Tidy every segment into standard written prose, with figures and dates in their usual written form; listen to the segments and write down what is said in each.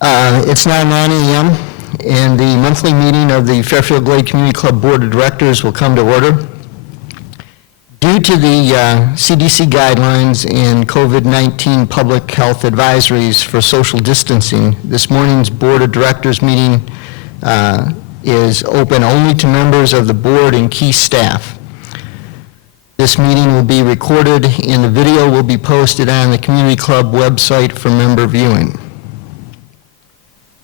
It's now 9 a.m. and the monthly meeting of the Fairfield Glade Community Club Board of Directors will come to order. Due to the CDC guidelines and COVID-19 public health advisories for social distancing, this morning's Board of Directors meeting is open only to members of the board and key staff. This meeting will be recorded and the video will be posted on the Community Club website for member viewing.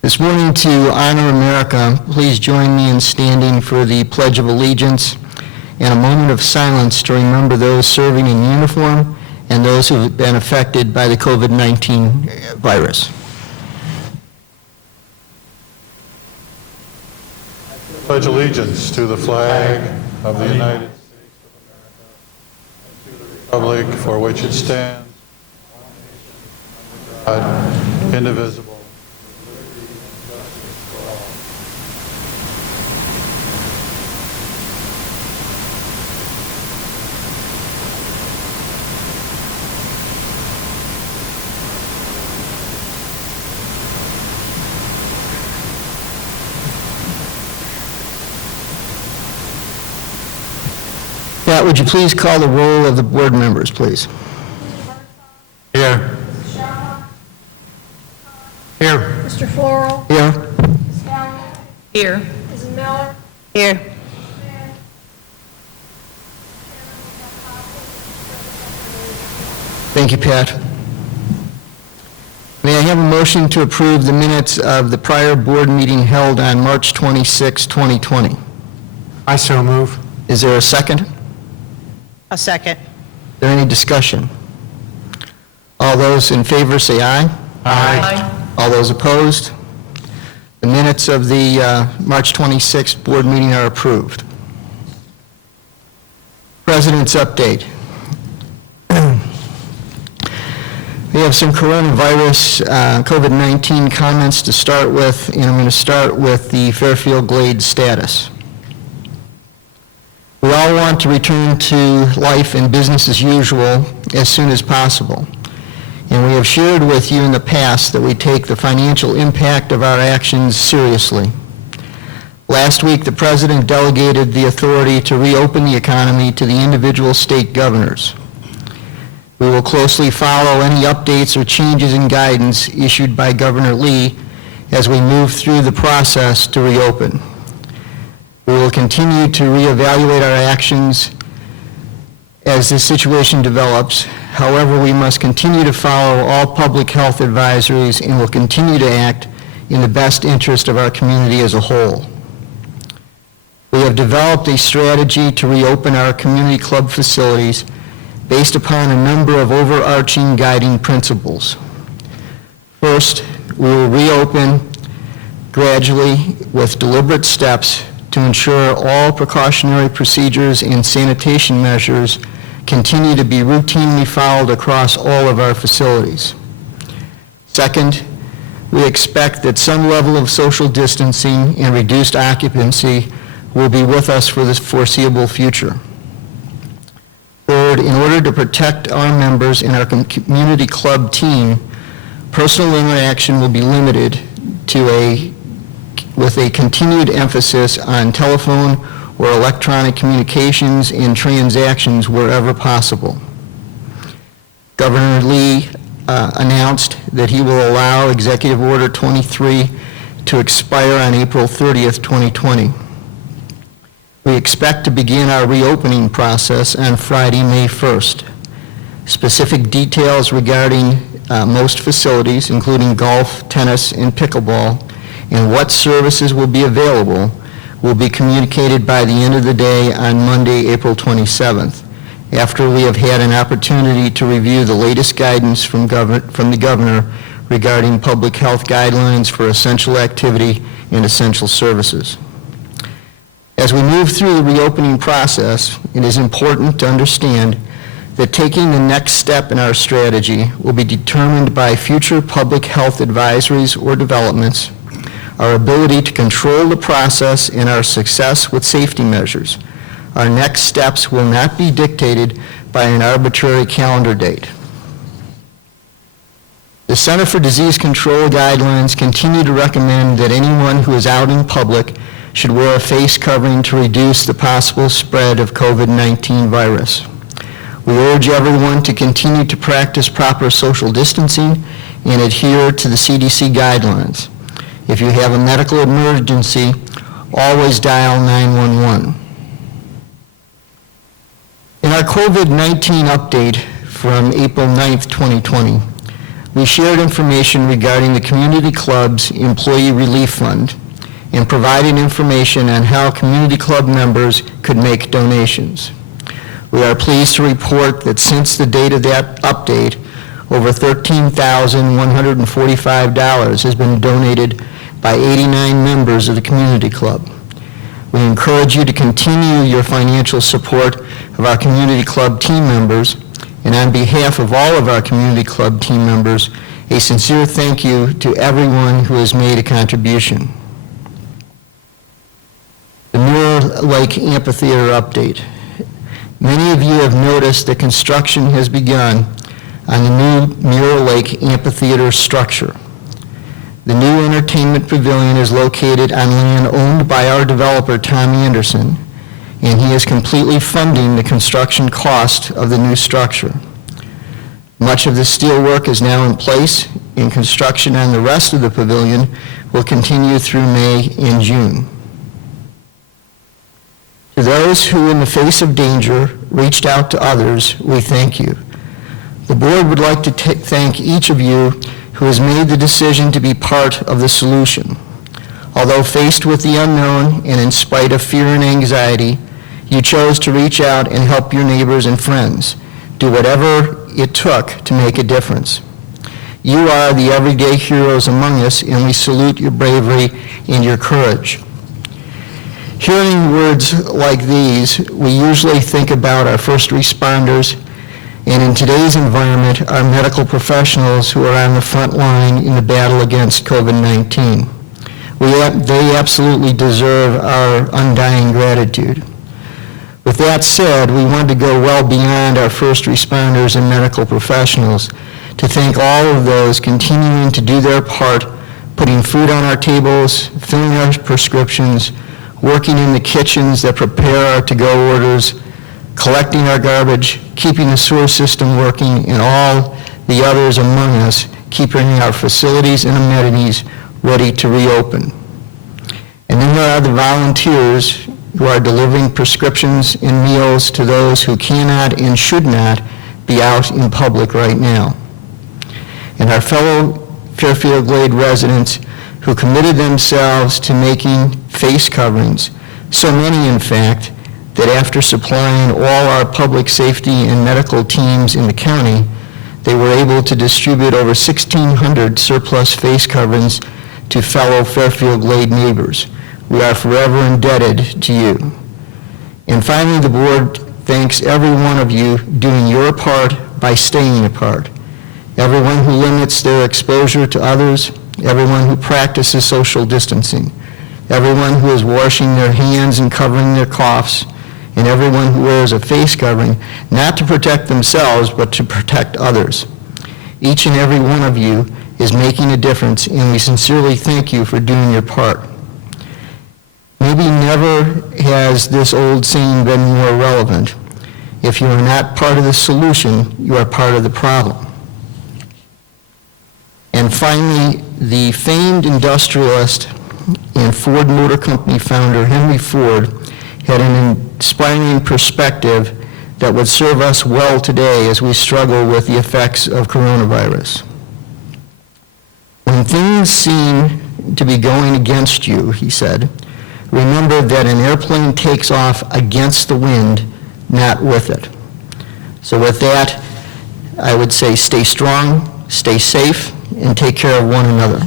This morning, to honor America, please join me in standing for the Pledge of Allegiance and a moment of silence to remember those serving in uniform and those who have been affected by the COVID-19 virus. Pledge allegiance to the flag of the United States of America and to the republic for which it stands, one nation, under God, indivisible. Pat, would you please call the roll of the board members, please? Here. Here. Mr. Floral. Here. Ms. Gallion. Here. Mrs. Miller. Here. Thank you, Pat. May I have a motion to approve the minutes of the prior board meeting held on March 26, 2020? I so move. Is there a second? A second. Is there any discussion? All those in favor say aye. Aye. All those opposed? The minutes of the March 26th board meeting are approved. President's update. We have some coronavirus COVID-19 comments to start with, and I'm going to start with the Fairfield Glade status. We all want to return to life and business as usual as soon as possible. And we have shared with you in the past that we take the financial impact of our actions seriously. Last week, the President delegated the authority to reopen the economy to the individual state governors. We will closely follow any updates or changes in guidance issued by Governor Lee as we move through the process to reopen. We will continue to reevaluate our actions as the situation develops. However, we must continue to follow all public health advisories and will continue to act in the best interest of our community as a whole. We have developed a strategy to reopen our community club facilities based upon a number of overarching guiding principles. First, we will reopen gradually with deliberate steps to ensure all precautionary procedures and sanitation measures continue to be routinely followed across all of our facilities. Second, we expect that some level of social distancing and reduced occupancy will be with us for the foreseeable future. Third, in order to protect our members and our community club team, personal interaction will be limited with a continued emphasis on telephone or electronic communications and transactions wherever possible. Governor Lee announced that he will allow Executive Order 23 to expire on April 30th, 2020. We expect to begin our reopening process on Friday, May 1st. Specific details regarding most facilities, including golf, tennis, and pickleball, and what services will be available, will be communicated by the end of the day on Monday, April 27th, after we have had an opportunity to review the latest guidance from the governor regarding public health guidelines for essential activity and essential services. As we move through the reopening process, it is important to understand that taking the next step in our strategy will be determined by future public health advisories or developments, our ability to control the process, and our success with safety measures. Our next steps will not be dictated by an arbitrary calendar date. The The Center for Disease Control guidelines continue to recommend that anyone who is out in public should wear a face covering to reduce the possible spread of COVID-19 virus. We urge everyone to continue to practice proper social distancing and adhere to the CDC guidelines. If you have a medical emergency, always dial 911. In our COVID-19 update from April 9th, 2020, we shared information regarding the Community Club's Employee Relief Fund and provided information on how Community Club members could make donations. We are pleased to report that since the date of that update, over $13,145 has been donated by 89 members of the Community Club. We encourage you to continue your financial support of our Community Club team members, and on behalf of all of our Community Club team members, a sincere thank you to everyone who has made a contribution. The Mirror Lake Amphitheater update. Many of you have noticed that construction has begun on the new Mirror Lake Amphitheater structure. The new entertainment pavilion is located on land owned by our developer, Tom Anderson, and he is completely funding the construction cost of the new structure. Much of the steel work is now in place, and construction on the rest of the pavilion will continue through May and June. To those who, in the face of danger, reached out to others, we thank you. The board would like to thank each of you who has made the decision to be part of the solution. Although faced with the unknown and in spite of fear and anxiety, you chose to reach out and help your neighbors and friends, do whatever it took to make a difference. You are the everyday heroes among us, and we salute your bravery and your courage. Hearing words like these, we usually think about our first responders, and in today's environment, our medical professionals who are on the front line in the battle against COVID-19. They absolutely deserve our undying gratitude. With that said, we want to go well beyond our first responders and medical professionals to thank all of those continuing to do their part, putting food on our tables, filling our prescriptions, working in the kitchens that prepare our to-go orders, collecting our garbage, keeping the sewer system working, and all the others among us keeping our facilities and amenities ready to reopen. And then there are the volunteers who are delivering prescriptions and meals to those who cannot and should not be out in public right now. And our fellow Fairfield Glade residents who committed themselves to making face coverings, so many in fact, that after supplying all our public safety and medical teams in the county, they were able to distribute over 1,600 surplus face coverings to fellow Fairfield Glade neighbors. We are forever indebted to you. And finally, the board thanks every one of you doing your part by staying apart. Everyone who limits their exposure to others, everyone who practices social distancing, everyone who is washing their hands and covering their coughs, and everyone who wears a face covering, not to protect themselves, but to protect others. Each and every one of you is making a difference, and we sincerely thank you for doing your part. Maybe never has this old saying been more relevant. If you are not part of the solution, you are part of the problem. And finally, the famed industrialist and Ford Motor Company founder Henry Ford had an inspiring perspective that would serve us well today as we struggle with the effects of coronavirus. When things seem to be going against you, he said, remember that an airplane takes off against the wind, not with it. So with that, I would say stay strong, stay safe, and take care of one another.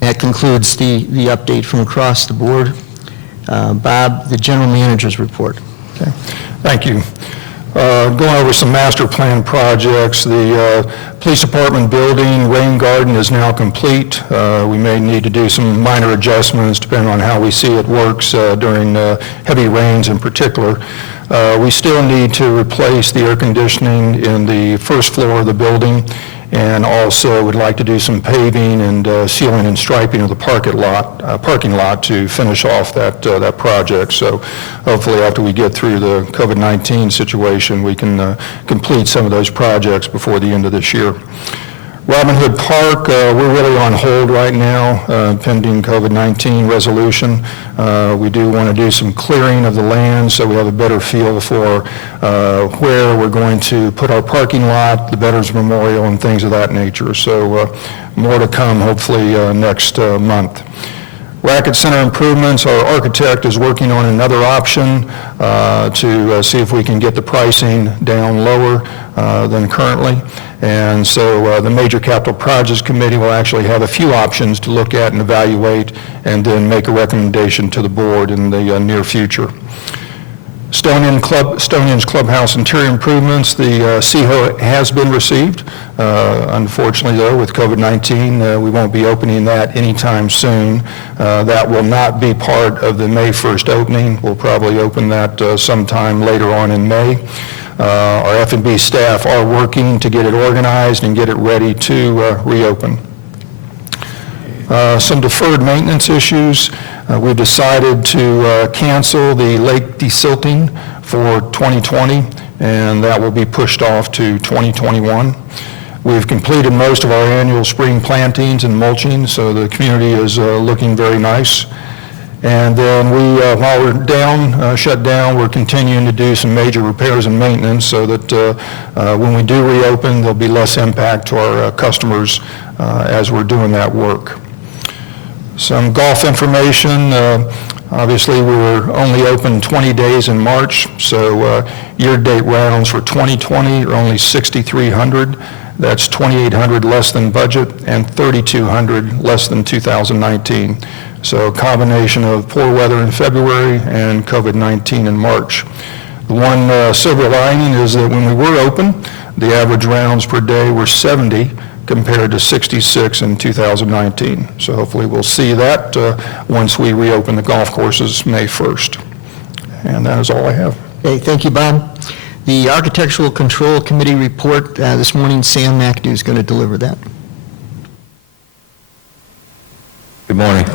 That concludes the update from across the board. Bob, the general manager's report. Okay. Thank you. Going over some master plan projects, the police department building, rain garden is now complete. We may need to do some minor adjustments depending on how we see it works during heavy rains in particular. We still need to replace the air conditioning in the first floor of the building, and also would like to do some paving and sealing and striping of the parking lot to finish off that project. So hopefully after we get through the COVID-19 situation, we can complete some of those projects before the end of this year. Robin Hood Park, we're really on hold right now, pending COVID-19 resolution. We do want to do some clearing of the land so we have a better feel for where we're going to put our parking lot, the Veterans Memorial, and things of that nature. So more to come hopefully next month. Racket Center improvements, our architect is working on another option to see if we can get the pricing down lower than currently. And so the Major Capital Projects Committee will actually have a few options to look at and evaluate, and then make a recommendation to the board in the near future. Stonehenge Clubhouse interior improvements, the CO has been received. Unfortunately, though, with COVID-19, we won't be opening that anytime soon. That will not be part of the May 1st opening. We'll probably open that sometime later on in May. Our F&B staff are working to get it organized and get it ready to reopen. Some deferred maintenance issues. We've decided to cancel the lake desilting for 2020, and that will be pushed off to 2021. We've completed most of our annual spring plantings and mulching, so the community is looking very nice. And then while we're shut down, we're continuing to do some major repairs and maintenance so that when we do reopen, there'll be less impact to our customers as we're doing that work. Some golf information. Obviously, we were only open 20 days in March, so year-to-date rounds for 2020 are only 6,300. That's 2,800 less than budget and 3,200 less than 2019. So a combination of poor weather in February and COVID-19 in March. The one silver lining is that when we were open, the average rounds per day were 70 compared to 66 in 2019. So hopefully we'll see that once we reopen the golf courses May 1st. And that is all I have. Okay, thank you, Bob. The Architectural Control Committee report this morning, Sam McAdoo is going to deliver that. Good morning.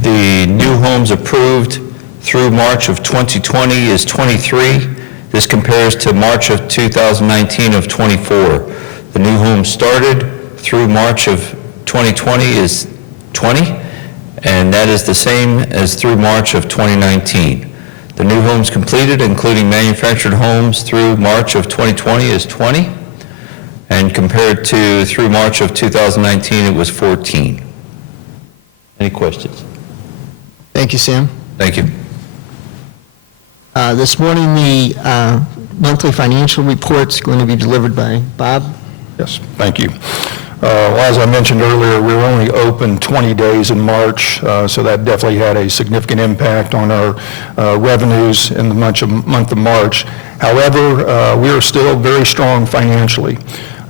The new homes approved through March of 2020 is 23. This compares to March of 2019 of 24. The new homes started through March of 2020 is 20, and that is the same as through March of 2019. The new homes completed, including manufactured homes through March of 2020 is 20, and compared to through March of 2019, it was 14. Any questions? Thank you, Sam. Thank you. This morning, the monthly financial report's going to be delivered by Bob. Yes, thank you. Well, as I mentioned earlier, we were only open 20 days in March, so that definitely had a significant impact on our revenues in the month of March. However, we are still very strong financially.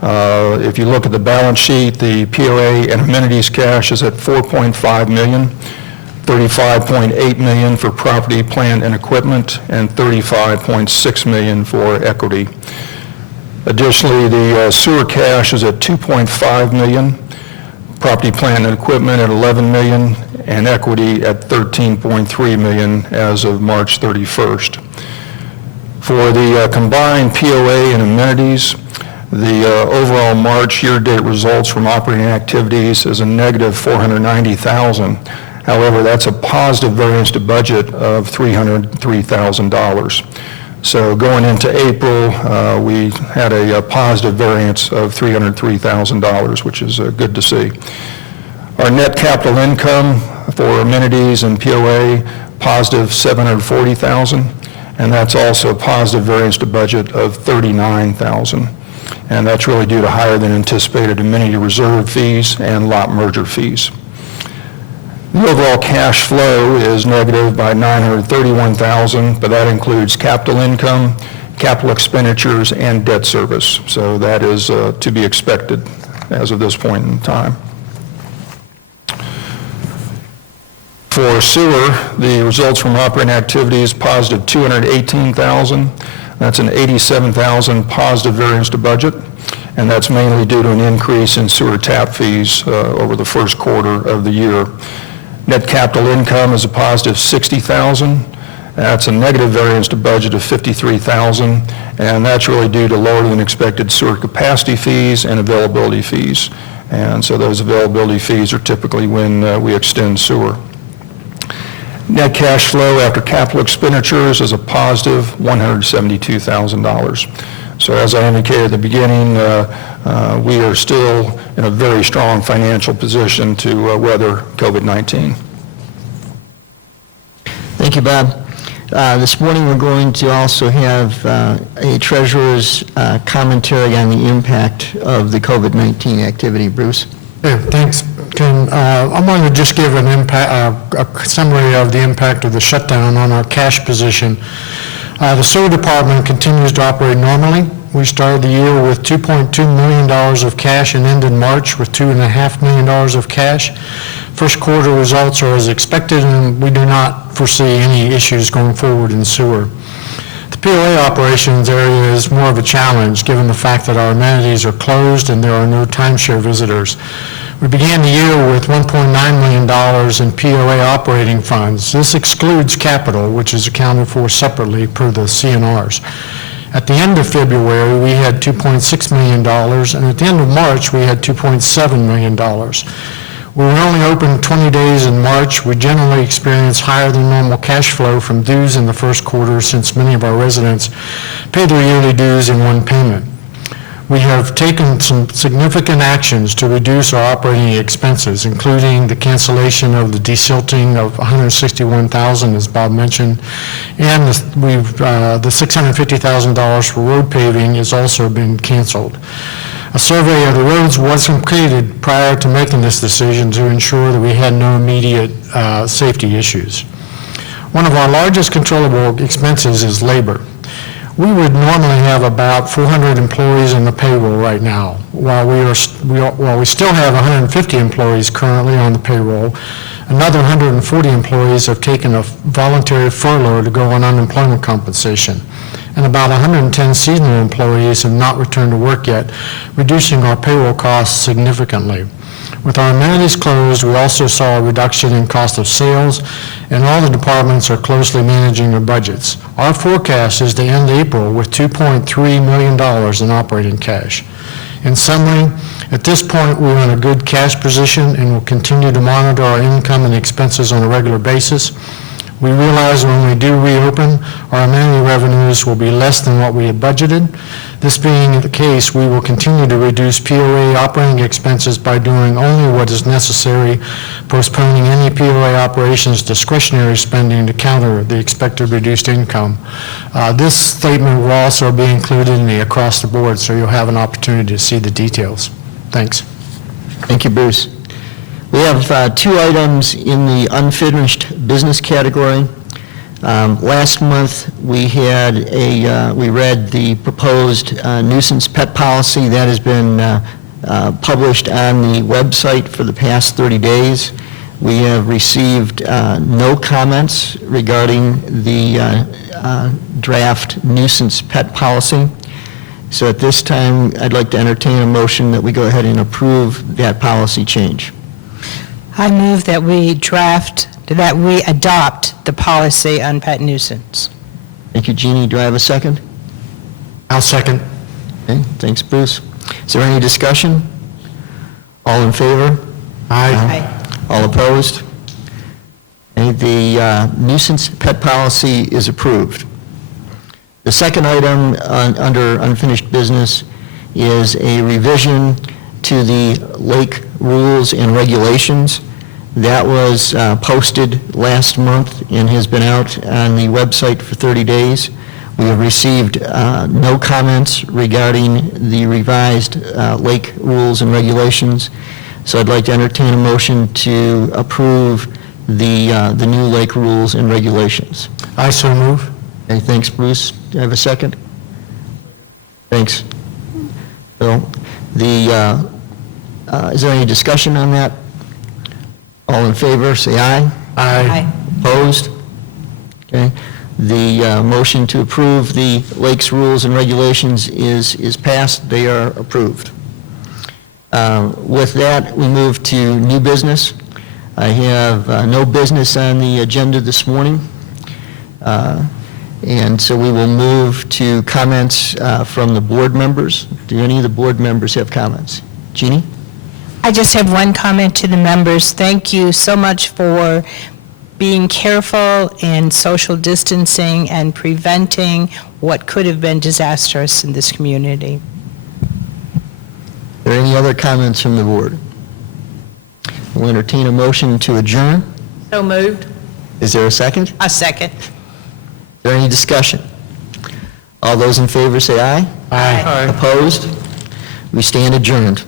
If you look at the balance sheet, the POA and amenities cash is at $4.5 million, $35.8 million for property, plant, and equipment, and $35.6 million for equity. Additionally, the sewer cash is at $2.5 million, property, plant, and equipment at $11 million, and equity at $13.3 million as of March 31st. For the combined POA and amenities, the overall March year-to-date results from operating activities is a negative $490,000. However, that's a positive variance to budget of $303,000. So going into April, we had a positive variance of $303,000, which is good to see. Our net capital income for amenities and POA, positive $740,000, and that's also a positive variance to budget of $39,000. And that's really due to higher than anticipated amenity reserve fees and lot merger fees. The overall cash flow is negative by $931,000, but that includes capital income, capital expenditures, and debt service. So that is to be expected as of this point in time. For sewer, the results from operating activities, positive $218,000. That's an $87,000 positive variance to budget, and that's mainly due to an increase in sewer tap fees over the first quarter of the year. Net capital income is a positive $60,000. That's a negative variance to budget of $53,000, and that's really due to lower than expected sewer capacity fees and availability fees. And so those availability fees are typically when we extend sewer. Net cash flow after capital expenditures is a positive $172,000. So as I indicated at the beginning, we are still in a very strong financial position to weather COVID-19. Thank you, Bob. This morning, we're going to also have a treasurer's commentary on the impact of the COVID-19 activity. Bruce? Yeah, thanks, Ken. I'm going to just give an a summary of the impact of the shutdown on our cash position. The sewer department continues to operate normally. We started the year with $2.2 million of cash and ended March with $2.5 million of cash. First quarter results are as expected, and we do not foresee any issues going forward in sewer. The POA operations area is more of a challenge given the fact that our amenities are closed and there are no timeshare visitors. We began the year with $1.9 million in POA operating funds. This excludes capital, which is accounted for separately per the CNRs. At the end of February, we had $2.6 million, and at the end of March, we had $2.7 million. We were only open 20 days in March. We generally experience higher than normal cash flow from dues in the first quarter since many of our residents pay their yearly dues in one payment. We have taken some significant actions to reduce our operating expenses, including the cancellation of the desilting of $161,000, as Bob mentioned, and the $650,000 for road paving has also been canceled. A survey of the roads was completed prior to making this decision to ensure that we had no immediate safety issues. One of our largest controllable expenses is labor. We would normally have about 400 employees in the payroll right now. While we still have 150 employees currently on the payroll, another 140 employees have taken a voluntary furlough to go on unemployment compensation, and about 110 seasonal employees have not returned to work yet, reducing our payroll costs significantly. With our amenities closed, we also saw a reduction in cost of sales, and all the departments are closely managing their budgets. Our forecast is to end April with $2.3 million in operating cash. In summary, at this point, we're in a good cash position and will continue to monitor our income and expenses on a regular basis. We realize when we do reopen, our amenity revenues will be less than what we had budgeted. This being the case, we will continue to reduce POA operating expenses by doing only what is necessary, postponing any POA operations discretionary spending to counter the expected reduced income. This statement will also be included in the across the board, so you'll have an opportunity to see the details. Thanks. Thank you, Bruce. We have two items in the unfinished business category. Last month, we read the proposed nuisance pet policy that has been published on the website for the past 30 days. We have received no comments regarding the draft nuisance pet policy. So at this time, I'd like to entertain a motion that we go ahead and approve that policy change. I move that we adopt the policy on pet nuisance. Thank you, Jeannie. Do I have a second? I'll second. Okay, thanks, Bruce. Is there any discussion? All in favor? Aye. All opposed? Okay, the nuisance pet policy is approved. The second item under unfinished business is a revision to the lake rules and regulations. That was posted last month and has been out on the website for 30 days. We have received no comments regarding the revised lake rules and regulations. So I'd like to entertain a motion to approve the new lake rules and regulations. I so move. Okay, thanks, Bruce. Do I have a second? Thanks. Phil. Is there any discussion on that? All in favor, say aye. Aye. Opposed? Okay. The motion to approve the lake's rules and regulations is passed. They are approved. With that, we move to new business. I have no business on the agenda this morning. And so we will move to comments from the board members. Do any of the board members have comments? Jeannie? I just have one comment to the members. Thank you so much for being careful in social distancing and preventing what could have been disastrous in this community. Are there any other comments from the board? We'll entertain a motion to adjourn. So moved. Is there a second? A second. Is there any discussion? All those in favor say aye. Aye. Opposed? We stand adjourned.